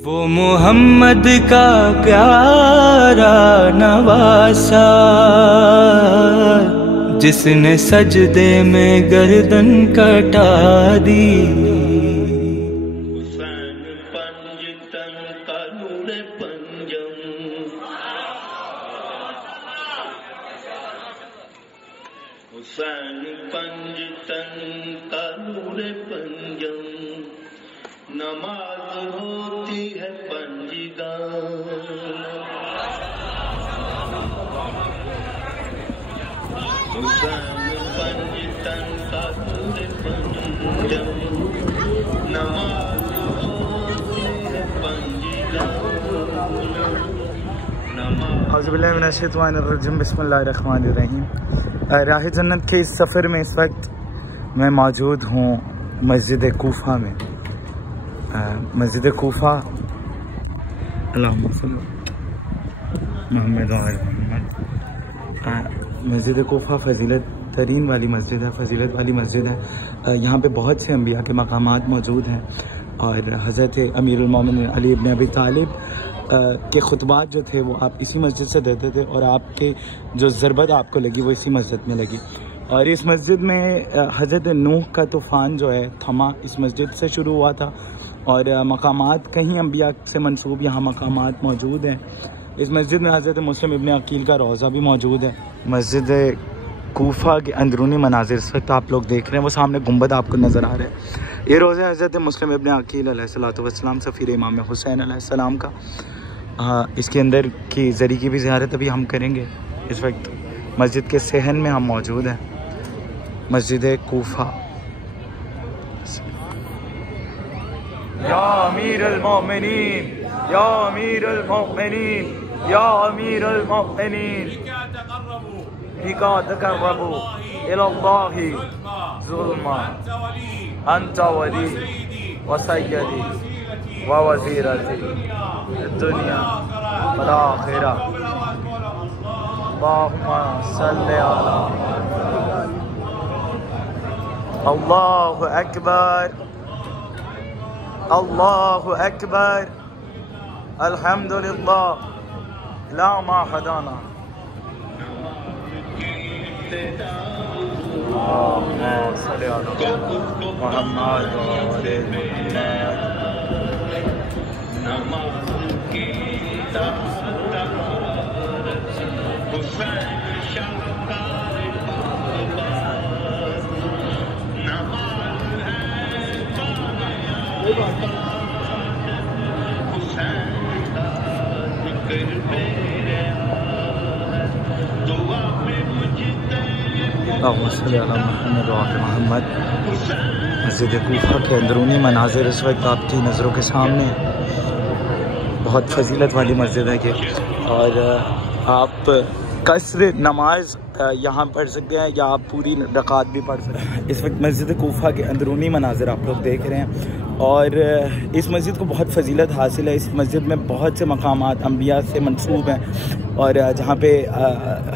वो मोहम्मद का प्यारा नवासा, जिसने सजदे में गर्दन कटा दी। हुसैन पंजतन का नूर पंजम, हुसैन पंजतन का नूर पंजम, नमाज होती है पंजगान। हुसैन पंजतन का नूर पंजम, नमाज होती है पंजगान। औज़ुबिल्लाहि मिनश्शैतानिर्रजीम, बिस्मिल्लाहिर्रहमानिर्रहीम। राह जन्नत के इस सफ़र में इस वक्त मैं मौजूद हूँ मस्जिद कूफा में। मस्जिद कूफा मस्जिद कूफा फ़जीलत तरीन वाली मस्जिद है, फ़जीलत वाली मस्जिद है। यहाँ पे बहुत से अंबिया के मकामात मौजूद हैं और हज़रत अमीरुल मोमिनीन अली इब्न अबी तालिब के खुतबात जो थे वो आप इसी मस्जिद से देते थे और आपके जो ज़रबत आपको लगी वो इसी मस्जिद में लगी। और इस मस्जिद में हज़रत नूह का तूफ़ान जो है थमा इस मस्जिद से शुरू हुआ था और मकामात कहीं अंबिया से मंसूब यहाँ मकामात मौजूद हैं। इस मस्जिद में हज़रत मुस्लिम इब्न अकील का रोज़ा भी मौजूद है। मस्जिद कूफा के अंदरूनी मनाजिर इस वक्त आप लोग देख रहे हैं, वो सामने गुंबद आपको नज़र आ रहा है। ये रोज़ा हज़रत मुस्लिम इब्न अकील अलैहिस्सलातु वस्सलाम सफ़ीर इमाम हुसैन अलैहिस्सलाम का। इसके अंदर की ज़री की भी ज़ियारत अभी हम करेंगे। इस वक्त मस्जिद के सहन में हम मौजूद हैं, मस्जिद कूफा। या अमीर अल-मोमिनीन, या अमीर अल-मोमिनीन, या अमीर अल-मोमिनीन, बिका तक़र्रबू इलल्लाहि ज़ुल्मा, अंत वली व सय्यदी व वज़ीरती दुनिया वल आखिरा, अल्लाहुम्मा सल्लि अला। अल्लाहु अकबर, अल्लाहु अकबर, अल्हम्दुलिल्लाह ला मा हदाना। मोहम्मद। मस्जिद कूफा के अंदरूनी मनाजिर इस वक्त आपकी नज़रों के सामने। बहुत फजीलत वाली मस्जिद है ये और आप कसर नमाज यहाँ पढ़ सकते हैं या आप पूरी रकात भी पढ़ सकते हैं। इस वक्त मस्जिद कूफा के अंदरूनी मनाजिर आप लोग देख रहे हैं और इस मस्जिद को बहुत फजीलत हासिल है। इस मस्जिद में बहुत से मकामात अंबिया से मंसूब हैं और जहाँ पे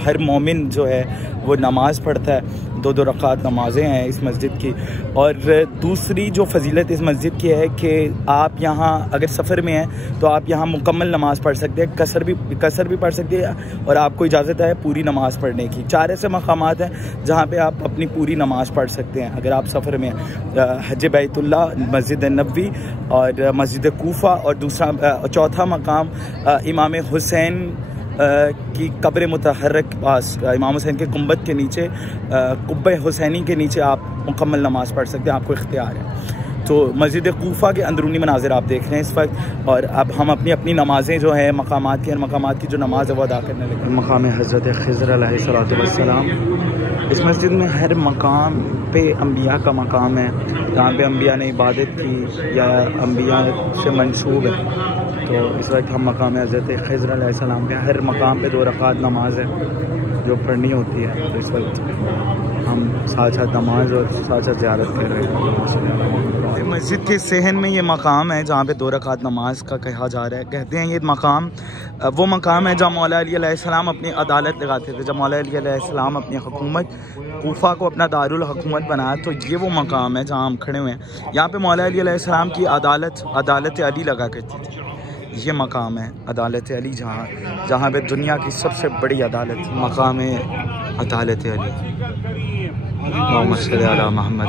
हर मोमिन जो है वो नमाज़ पढ़ता है। 2-2 रकात नमाज़ें हैं इस मस्जिद की। और दूसरी जो फजीलत इस मस्जिद की है कि आप यहाँ अगर सफ़र में हैं तो आप यहाँ मुकम्मल नमाज़ पढ़ सकते हैं, कसर भी पढ़ सकते हैं और आपको इजाज़त है पूरी नमाज़ पढ़ने की। 4 ऐसे मकामात हैं जहाँ पे आप अपनी पूरी नमाज़ पढ़ सकते हैं अगर आप सफ़र में हैं। हज बैतुल्लाह, मस्जिद नबवी और मस्जिद कूफा और चौथा मकाम इमाम हुसैन की कब्र मुतहर्रक के पास, इमाम हुसैन के गुंबद के नीचे, कुब्बे हुसैनी के नीचे आप मुकम्मल नमाज़ पढ़ सकते हैं, आपको इख्तियार है। तो मस्जिद कूफा के अंदरूनी मनाजिर आप देख रहे हैं इस वक्त और अब हम अपनी नमाज़ें जो है मकामात की जो नमाज़ है वो अदा करने लगे। मकाम हज़रत खिज़र अलैहिस्सलातु वस्सलाम। इस मस्जिद में हर मकाम पे अंबिया का मकाम है, जहाँ पे अंबिया ने इबादत की या अंबिया से मंसूब है। तो इस वक्त हम मकाम हज़रत खिज़र अलैहिस्सलाम के हर मकाम पे 2 रकात नमाज है जो पढ़नी होती है। तो इस वक्त हम हम साथ साथ नमाज और साथ साथ ज़ियारत कर रहे हैं। मस्जिद के सहन में ये मकाम है जहाँ पे 2 रकात नमाज का कहा जा रहा है। कहते हैं ये मकाम वो मकाम है जहाँ मौला अली अलैहिस्सलाम अपनी अदालत लगाते थे। जब मौला अली अलैहिस्सलाम अपनी हुकूमत कूफा को अपना दारुल हुकूमत बनाया तो ये वो मकाम है जहाँ हम खड़े हुए हैं। यहाँ पे मौला अली अलैहिस्सलाम की अदालत अली लगा करती थी। ये मकाम है अदालत अली, जहाँ पे दुनिया की सबसे बड़ी अदालत मकाम अदालत अली। मोहम्मद सल्लल्लाहु अलैहि मोहम्मद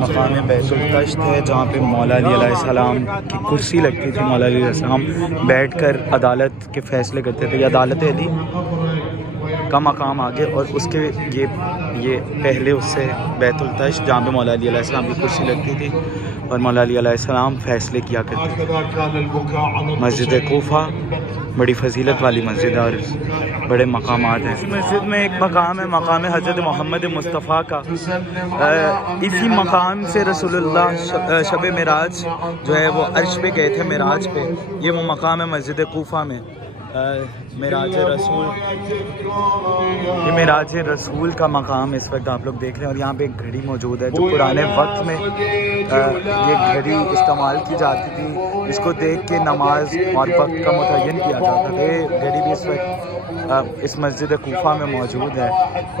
मकाम बैतुल तश्त है जहाँ पे मौला अली अलैहिस्सलाम की कुर्सी लगती थी। मौला अली अलैहिस्सलाम बैठकर अदालत के फैसले करते थे। ये अदालत अली का मकाम आगे और उसके ये पहले उससे बैतुल तश्त जहाँ पे मौला अली अलैहिस्सलाम की कुर्सी लगती थी और मौला अली अलैहिस्सलाम फैसले किया करते थे। मस्जिद कूफा बड़ी फजीलत वाली मस्जिद है और बड़े मकामात हैं। इस मस्जिद में एक मकाम है, मकाम हज़रत मोहम्मद मुस्तफ़ा का। इसी मकाम से रसूलुल्लाह शब मिराज जो है वो अर्श पे गए थे, मिराज पे। ये वो मकाम है मस्जिद कूफा में। मिराज रसूल, ये मिराज रसूल का मकाम इस वक्त आप लोग देख रहे हैं। और यहाँ पे एक घड़ी मौजूद है जो पुराने वक्त में ये घड़ी इस्तेमाल की जाती थी। इसको देख के नमाज और वक्त का मुतय्यन किया जाता था। ये घड़ी भी इस वक्त इस मस्जिद कूफा में मौजूद है।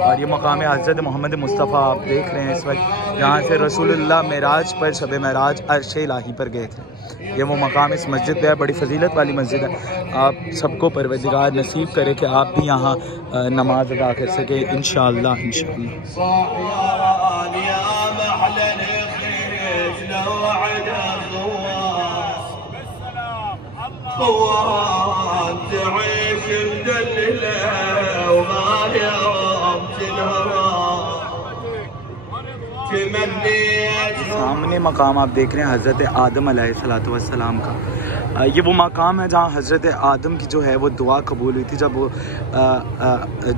और ये मकाम हज़रत मोहम्मद मुस्तफ़ा आप देख रहे हैं इस वक्त, जहाँ से रसूलुल्लाह मिराज पर शब मिराज अर्श इलाही पर गए थे। ये वो मकाम इस मस्जिद पे है। बड़ी फजीलत वाली मस्जिद है। आप सबको परवरदिगार नसीब करे कि आप भी यहाँ नमाज अदा कर सके इंशाअल्लाह। सामने मकाम आप देख रहे हैं हज़रत आदम अलैहिस्सलाम का। ये वो मकाम है जहाँ हज़रत आदम की जो है वो दुआ कबूल हुई थी। जब वो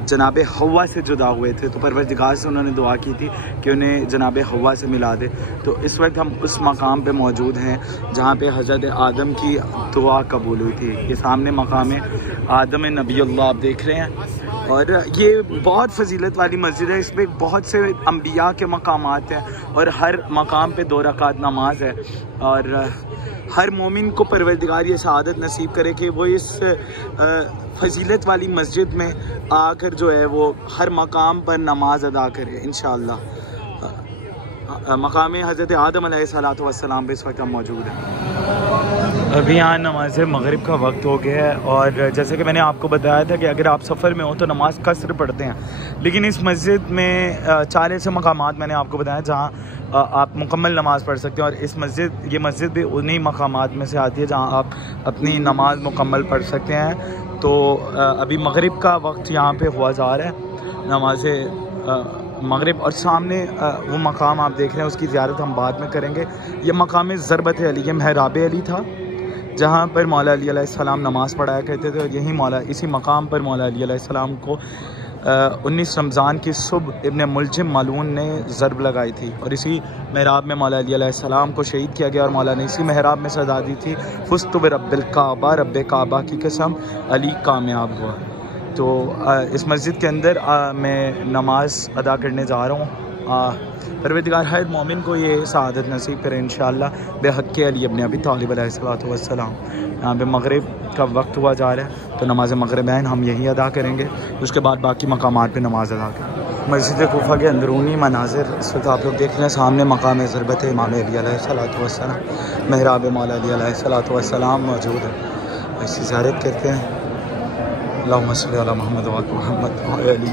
जनाब हवा से जुदा हुए थे तो परवरदिगार से उन्होंने दुआ की थी कि उन्हें जनाब हवा से मिला दे। तो इस वक्त हम उस मकाम पे मौजूद हैं जहाँ पे हज़रत आदम की दुआ कबूल हुई थी। ये सामने मकाम आदम नबीउल्लाह आप देख रहे हैं। और ये बहुत फजीलत वाली मस्जिद है। इसमें बहुत से अम्बिया के मकामात हैं और हर मकाम पे 2 रकात नमाज है। और हर मोमिन को परवरदिगार ये शहादत नसीब करे कि वो इस फजीलत वाली मस्जिद में आकर जो है वो हर मकाम पर नमाज अदा करे इंशाअल्लाह। मकाम हज़रत आदम अलैहिस्सलाम पे इस वक्त हम मौजूद हैं। अभी यहाँ नमाज मगरिब का वक्त हो गया है। और जैसे कि मैंने आपको बताया था कि अगर आप सफ़र में हो तो नमाज कसर पढ़ते हैं, लेकिन इस मस्जिद में 4 ऐसे मकामात मैंने आपको बताया जहाँ आप मुकम्मल नमाज़ पढ़ सकते हैं। और ये मस्जिद भी उन्हीं मकामात में से आती है जहाँ आप अपनी नमाज मुकम्मल पढ़ सकते हैं। तो अभी मगरिब का वक्त यहाँ पे हुआ जा रहा है, नमाज मगरिब। और सामने वो मकाम आप देख रहे हैं उसकी ज़ियारत हम बाद में करेंगे। ये मकाम ज़रबत अली, ये महराब अली था जहाँ पर मौला अली अलैहिस्सलाम नमाज़ पढ़ाया करते थे। और इसी मकाम पर मौला अली अलैहिस्सलाम को 19 रमज़ान की सुबह इब्न मुलजिम मालून ने ज़रब लगाई थी। और इसी महराब में मौला अली अलैहिस्सलाम को शहीद किया गया। और मौला ने इसी महराब में सजा दी थी, फुस्तु बिरब्बिल काबा, रब्बे काबा की कसम, अली कामयाब हुआ। तो इस मस्जिद के अंदर मैं नमाज अदा करने जा रहा हूँ। परवरदिगार हर मोमिन को ये शहादत नसीब करे इंशाअल्लाह बेहक़ अली इब्न अबी तालिब अलैहिस्सलाम। यहाँ पे मगरिब का वक्त हुआ जा रहा है तो नमाज मगरिबैन हम यही अदा करेंगे। उसके बाद बाकी मकामात पे नमाज अदा करेंगे। मस्जिद कूफा के अंदरूनी मनाजिर इस वक्त आप लोग देख रहे हैं। सामने मकाम ज़रबत इमाम अली अलैहिस्सलाम, महराब मौला अली अलैहिस्सलाम मौजूद है। इसकी ज़ियारत करते हैं। अल्लाहुम्मा सल्लि अला मोहम्मद व अला मोहम्मद व अली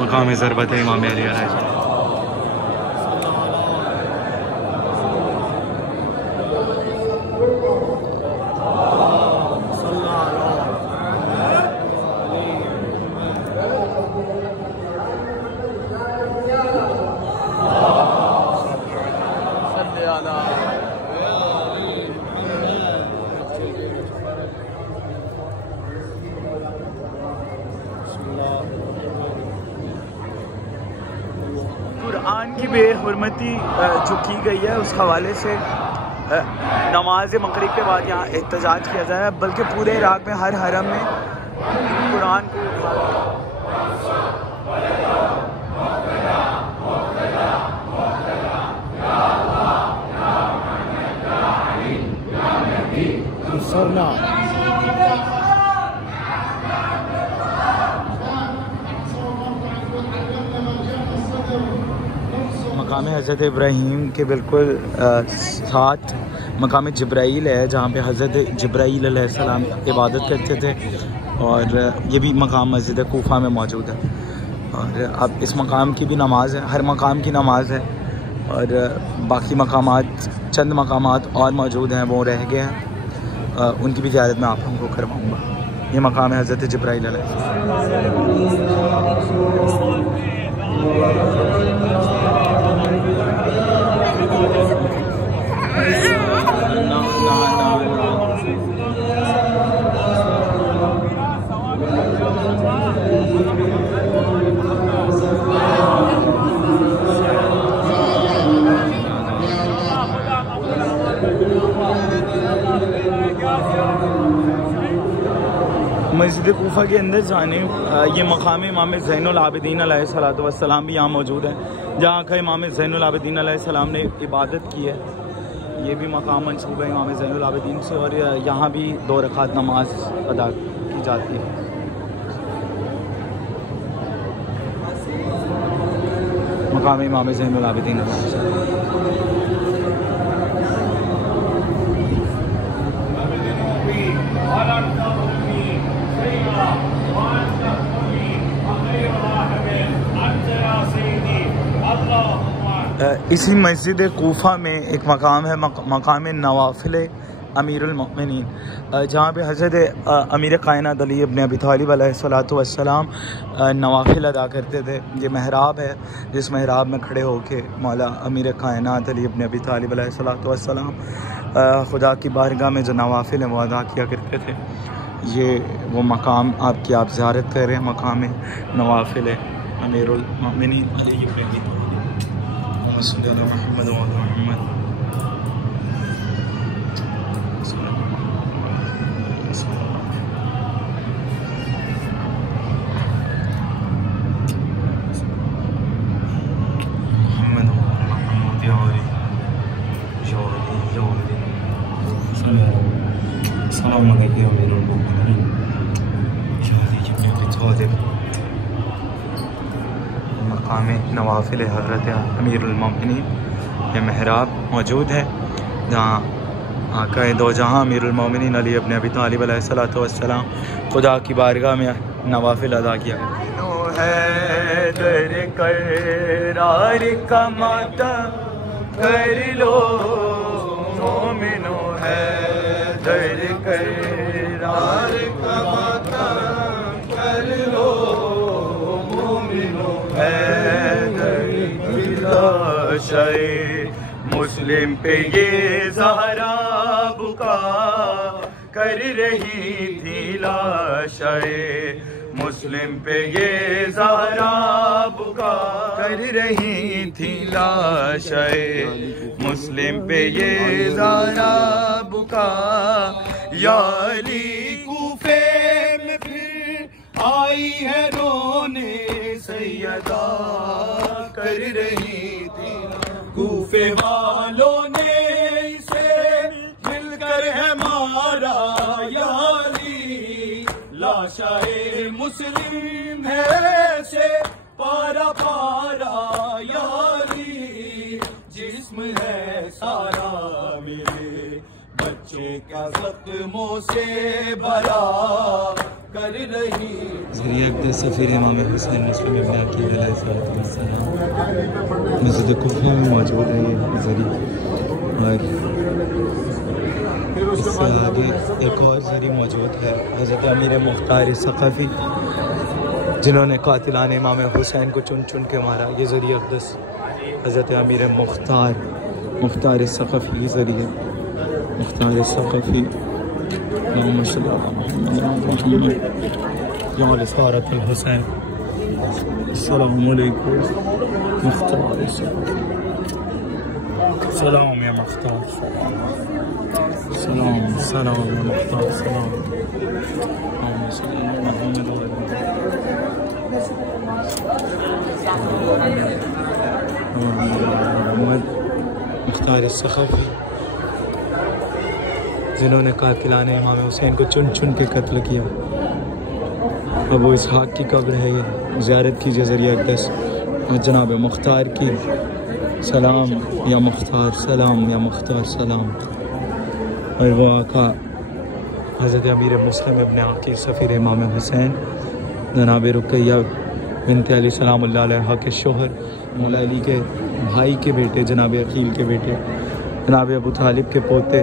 मकाम ज़रबत इमाम अली अलैहिस्सलाम। कुरान की बेहुरमती जो की गई है उस हवाले से नमाज मगरिब के बाद यहाँ एहतजाज किया जाए, बल्कि पूरे इराक़ में हर हरम में कुरान को मकाम हज़रत इब्राहीम के बिल्कुल साथ मकाम जिब्राईल है, जहाँ पे हज़रत जिब्राईल अलैहिस्सलाम इबादत करते थे, और ये भी मकाम मस्जिद कूफा में मौजूद है। और अब इस मकाम की भी नमाज़ है, हर मकाम की नमाज़ है, और बाकी मकामात चंद मकामात और मौजूद हैं, वो रह गए हैं, उनकी भी ज़ियारत मैं आप हमको करवाऊँगा। ये मकाम है हज़रत जिब्राईल मस्जिद कूफा के अंदर जाने ये मकाम इमाम ज़ैनुल आबिदीन अलैहिस्सलातु वस्सलाम भी यहाँ मौजूद है, जहाँ का इमाम ज़ैनुल आबिदीन अलैहिस्सलाम ने इबादत की है। ये भी मकाम मंसूब है इमाम ज़ैनुल आबिदीन से, और यहाँ भी 2 रकात नमाज अदा की जाती है। मकाम इमाम ज़ैनुल आबिदीन इसी मस्जिद कूफा में एक मकाम है, मकाम नवाफिल अमीरुल मोमिनीन, जहाँ पे हज़रत अमीर कायनात अली इब्न अबी तालिब अलैहिस्सलातु वस्सलाम नवाफिल अदा करते थे। ये महराब है, जिस महराब में खड़े होके मौला अमीर कायनात अली इब्न अबी तालिब अलैहिस्सलातु वस्सलाम खुदा की बारगाह में जो नवाफिल हैं वो अदा किया करते थे। ये वो मकाम आपकी आप ज़ियारत कर रहे हैं, मकाम नवाफिल अमीरुल मोमिनीन। मकाम नवाफिल हज़रत अमीरुल मोमिनीन, ये महराब मौजूद है, जहाँ आक़ाए दो जहाँ अमीरुल मोमिनीन अली इब्न अबी तालिब अलैहिस्सलातु वस्सलाम खुदा की बारगाह में नवाफिल अदा किया कर लो मोमिनो है दर करार का मातम कर लो मोमिनो है दर लाशाए मुस्लिम पे ये ज़हरा बुका कर रही थी लाशाए मुस्लिम पे ये ज़हरा बुका कर रही थी लाशाए मुस्लिम पे ये ज़हरा बुका याली कूफे में फिर आई है रोने सैयदा कर रही थी कूफे वालों ने इसे मिलकर है मारा याली लाशाए मुस्लिम है से पारा पारा याली जिस्म है सारा मेरे बच्चे का जख्मों से भरा कर रही ज़रिया सफ़ीर इमाम हुसैन मुस्लिम इब्न अकील अलैहिस्सलाम मस्जिद कूफा में मौजूद है। ये ज़रिया और इससे आगे एक और ज़रिया मौजूद है हज़रत अमीर मुख्तार सक़फ़ी, जिन्होंने कातिलान इमाम हुसैन को चुन चुन के मारा। ये ज़रिया अक़दस हज़रत अमीर मुख्तार सक़फ़ी, ये ज़रिया मुख्तार सक़फ़ी हुसैन। अस्सलामु अलैकुम। मुख्तार सलाम या मुख्तार सलाम सलाम या मुख्तार सलाम मुख्तार सखफ़ी जिन्होंने कातिलाने इमाम हुसैन को चुन चुन के कत्ल किया। अब वो इसहाक की कब्र है, ये ज़ियारत कीजिए ज़रिया अक़दस और जनाब मुख्तार की सलाम या मुख्तार सलाम या मुख्तार सलाम। और वो आका हज़रत अमीर मुस्लिम इब्न अक़ील सफ़ीर इमाम हुसैन जनाब रुक़ैया बिन्त अली सलामुल्लाह अलैहा के शोहर मौला अली के भाई के बेटे जनाब अक़ील के बेटे जनाब अबू तालिब के पोते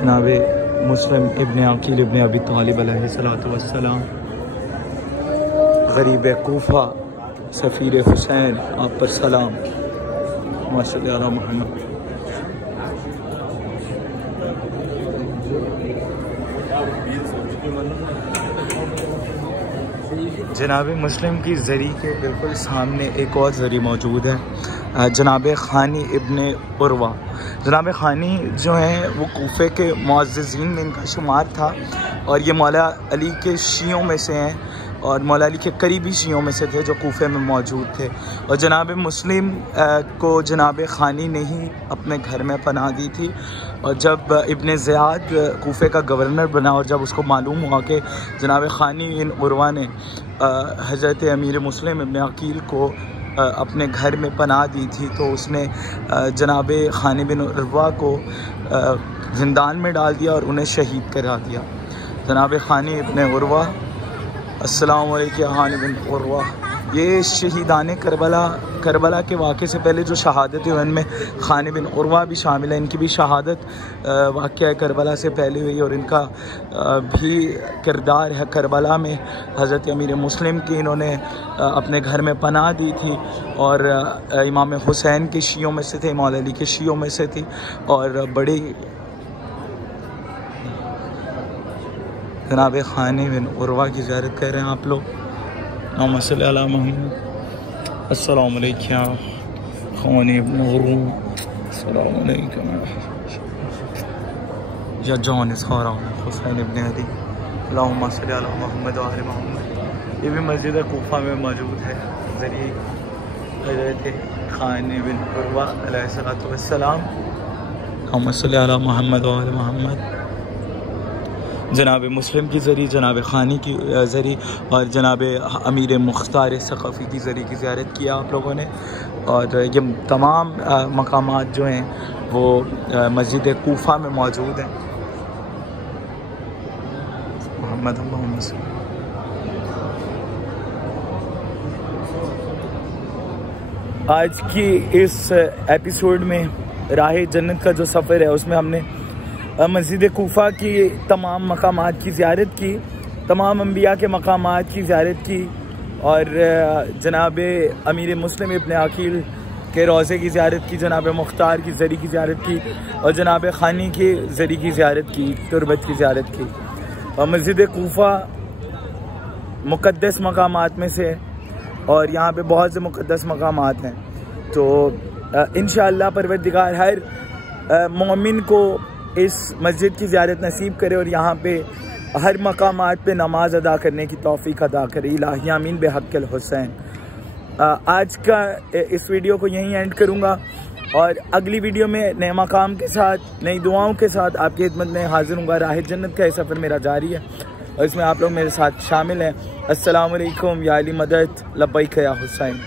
जनाब मुस्लिम इब्न अक़ील इब्न अबी तालिब अलैहिस्सलातु वस्सलाम गरीब कूफा सफ़ीर हुसैन आप पर सलाम माशअल्लाह अला मोहम्मद। जनाब मुस्लिम की ज़री के बिल्कुल सामने एक और ज़री मौजूद है, जनाब ख़ानी इब्न उरवा। जनाब ख़ानी जो हैं वो कूफ़े के मुअज़्ज़िज़ीन में इनका शुमार था और ये मौला अली के शियों में से हैं और मौला अली के करीबी शियों में से थे जो कूफ़े में मौजूद थे। और जनाब मुस्लिम को जनाब ख़ानी ने ही अपने घर में पनाह दी थी और जब इब्न ज़ियाद कूफ़े का गवर्नर बना और जब उसको मालूम हुआ कि जनाब ख़ानी बिन उरवा ने हज़रत अमीर मुस्लिम इब्न अक़ील को अपने घर में पनाह दी थी तो उसने जनाब ख़ानी बिन उरवा को ज़िंदान में डाल दिया और उन्हें शहीद करा दिया। जनाब ख़ानी इब्न उरवा अस्सलाम वालेकुम ख़ानी बिन उरवा ये शहीदान करबला के वाक़े से पहले जो शहादत हुई उनमें ख़ानी बिन उरवा भी शामिल है। इनकी भी शहादत वाक़या करबला से पहले हुई और इनका भी किरदार है करबला में हज़रत अमीर मुस्लिम की इन्होंने अपने घर में पनाह दी थी और इमाम हुसैन के शियों में से थे, मौला अली के शियों में से थी और बड़ी जनाब ख़ानी बिन उरवा की ज़ियारत कर रहे हैं आप लोग। अस्सलाम वालेकुम ख़ानी बिन उरवा अस्सलाम वालेकुम या जॉन इसहारा हुसैन इब्न अली अल्लाहुम्मा सल्लि अला मुहम्मद व आले मुहम्मद। ये भी मस्जिद कूफा में मौजूद है ज़रिए हज़रत ख़ानी बिन उरवा अलैहिस्सलातु वस्सलाम अल्लाहुम्मा सल्लि अला मुहम्मद व आले मुहम्मद। जनाब मुस्लिम की ज़री, जनाब ख़ानी की ज़री और जनाब अमीर मुख्तार सक़फ़ी की ज़री की ज़ियारत किया आप लोगों ने। और ये तमाम मकामात जो हैं वो मस्जिद कूफा में मौजूद हैं। मोहम्मद आज की इस एपिसोड में राह जन्नत का जो सफ़र है उसमें हमने मस्जिद कूफा की तमाम मकामात की ज़ियारत की, तमाम अंबिया के मकामात की ज़ियारत की और जनाब अमीर मुस्लिम इब्न अक़ील के रोज़े की ज़ियारत की, जनाब मुख्तार की ज़री की ज़ियारत की और जनाब ख़ानी की ज़री की ज़ियारत की, तुरबत की ज़ियारत की। और मस्जिद कूफा मुक़द्दस मकामात में से और यहाँ पे बहुत से मुक़द्दस मकामात हैं। तो इंशाअल्लाह परवरदिगार हर मोमिन को इस मस्जिद की ज़ियारत नसीब करे और यहाँ पे हर मकामात पे नमाज अदा करने की तौफ़ीक अदा करे। इलाही आमीन बेहक़्क़िल हुसैन। आज का इस वीडियो को यहीं एंड करूँगा और अगली वीडियो में नए मकाम के साथ नई दुआओं के साथ आपकी खिदमत में हाज़िर हूँगा। राह जन्नत का ये सफ़र मेरा जारी है और इसमें आप लोग मेरे साथ शामिल हैं। अस्सलामु अलैकुम या अली मदद लब्बैक या हुसैन।